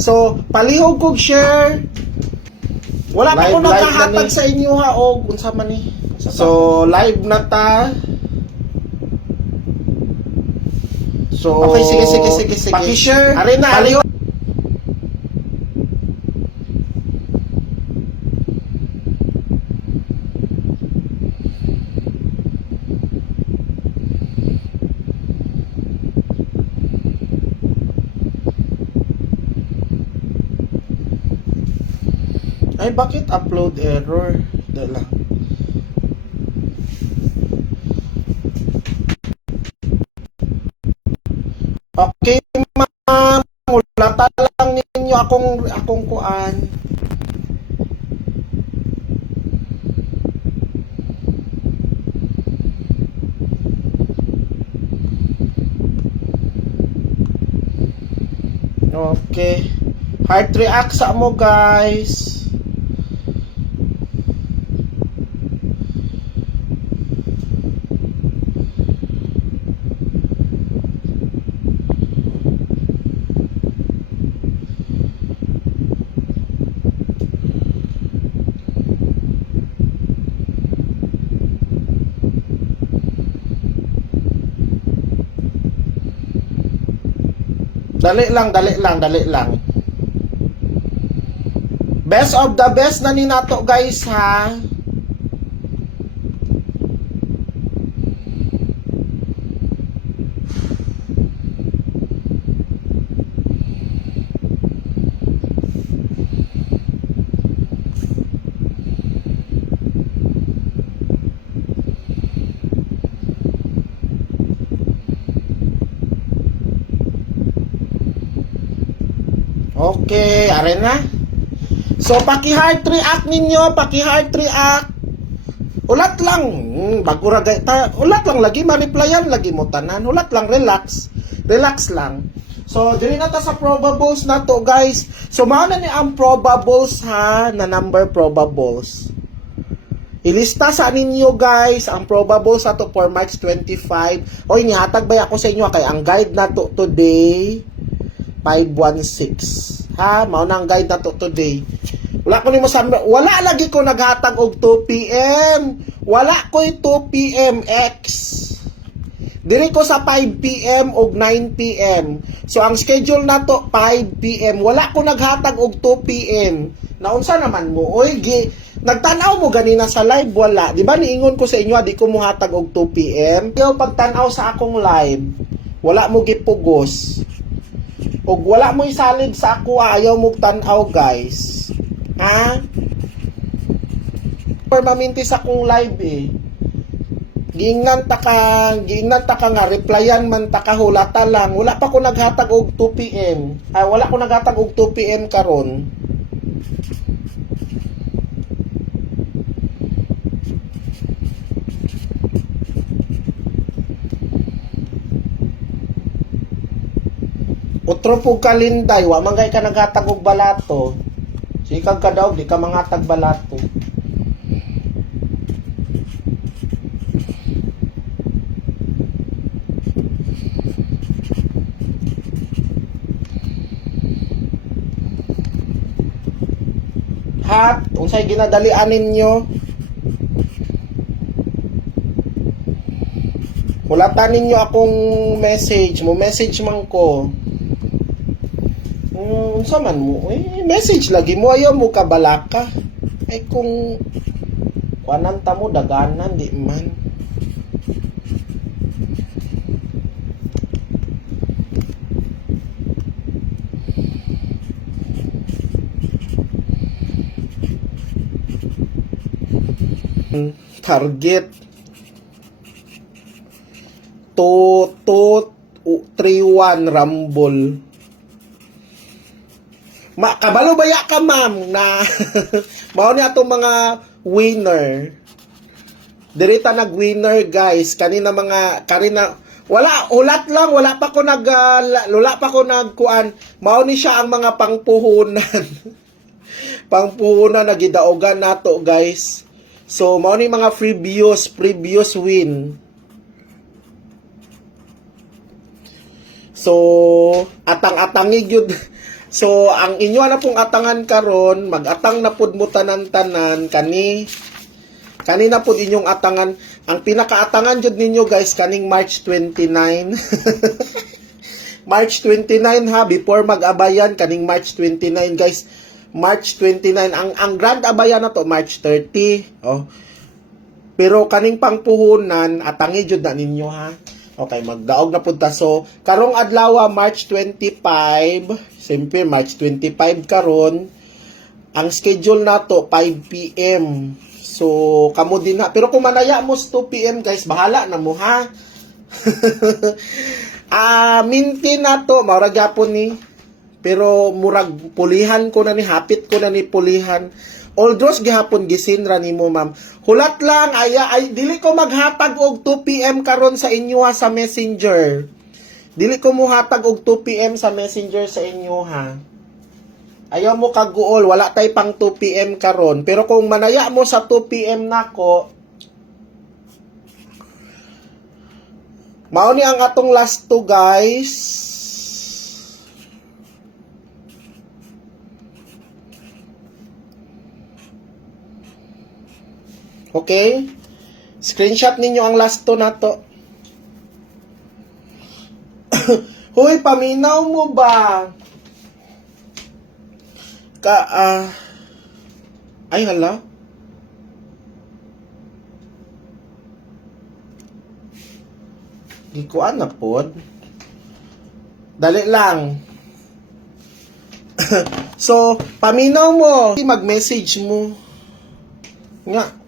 So, palihog kog share. Wala pa Live, ko live nakahatag na ni. sa inyo ha, o unsa man ni. So, live na ta. So, Okay, sige. Paki-share. Ari na, ari. Ay, bakit upload error? Dala. Okay, ma'am. Ulata lang ninyo akong kuan. Okay. Heart react sa mo, guys. Dali lang. Best of the best na ni nato, guys, ha. Okay, are na. So, paki-heart react ninyo, paki-heart react. Ulat lang, bago ragay ta, ulat lang lagi ma-replyan lagi mo tanan. Ulat lang, relax lang. So, dili na ta sa probables na to, guys. So, mao na ni ang probables, ha, na number probables. Ilista sa ninyo, guys, ang probables sa to for March 25. O, inihatag ba ako sa inyo kay ang guide na to today 516. Ha, mao na ang guide na to today. Wala ko ni mo sabi, wala lagi ko naghatag og 2 PM. Wala ko 2 PM X. Diri ko sa 5 PM og 9 PM. So ang schedule na to 5 PM. Wala ko naghatag og 2 PM. Naunsa naman mo? Oy, nagtanaw mo ganina sa live, wala. Di ba niingon ko sa inyo, di ko mo hatag og 2 PM. Yo pagtanaw sa akong live, wala mo gipugos. Og wala mo isalig sa ako, ayaw mo tanaw, guys. Ha? Permanente sa akong live eh. Giingnan ta ka nga replyan man ta ka hulata lang. Wala pa ko naghatag og 2 PM. Wala ko naghatag og 2 PM karon. Otro po kalinday, wa man kay ka naghatag og balato. Sikag ka daw, di ka mangatag balato. Ha? Unsay ginadalian ninyo? Hulatan ninyo akong message. Mo message man ko. Unsa man mo? Message lagi mo, ayaw mo kabalaka. Ay kung kuanan ta mo daganan di man. Target 2-2-3-1 Rumble. Kabalo baya ka, ma'am, na mao ni atong mga winner. Dirita nag-winner, guys. Kanina wala ulat lang, wala pa ko nagkuan. Mao ni siya ang mga pangpuhunan. Pangpuhunan na gidaogan nato, guys. So mao ni mga previous win. So atang-atangi gyud So, ang inyo na pong atangan karon, mag-atang na pud mo tanan-tanan, kani na pud inyong atangan. Ang pinakaatangan jud ninyo guys, kaning March 29. March 29 ha, before mag-abayan, kaning March 29 guys. March 29, ang grand abayan na to, March 30. Oh. Pero kaning pangpuhunan, atangi jud na ninyo ha. Okay, magdaog na punta. So, karong adlaw, March 25, siyempre, March 25 karon, ang schedule na to, 5 p.m. So, kamo din na. Pero kung manaya mo 2 p.m. guys, bahala na mo ha. Minti na to, maurag yapon ni. Pero, murag pulihan ko na ni, hapit ko na ni pulihan. Although gihapon gisinra nimo ma'am. Hulat lang ay dili ko maghatag og 2 PM karon sa inyo ha, sa Messenger. Dili ko mo hatag og 2 PM sa Messenger sa inyo ha. Ayaw mo kaguol, wala tay pang 2 PM karon. Pero kung manaya mo sa 2 PM nako, mao ni ang atong last 2 guys. Okay? Screenshot ninyo ang last 2 na to. Hoy, paminaw mo ba? Ay, hala. Di ko anak po. Dali lang. So, paminaw mo. Mag-message mo. Nga.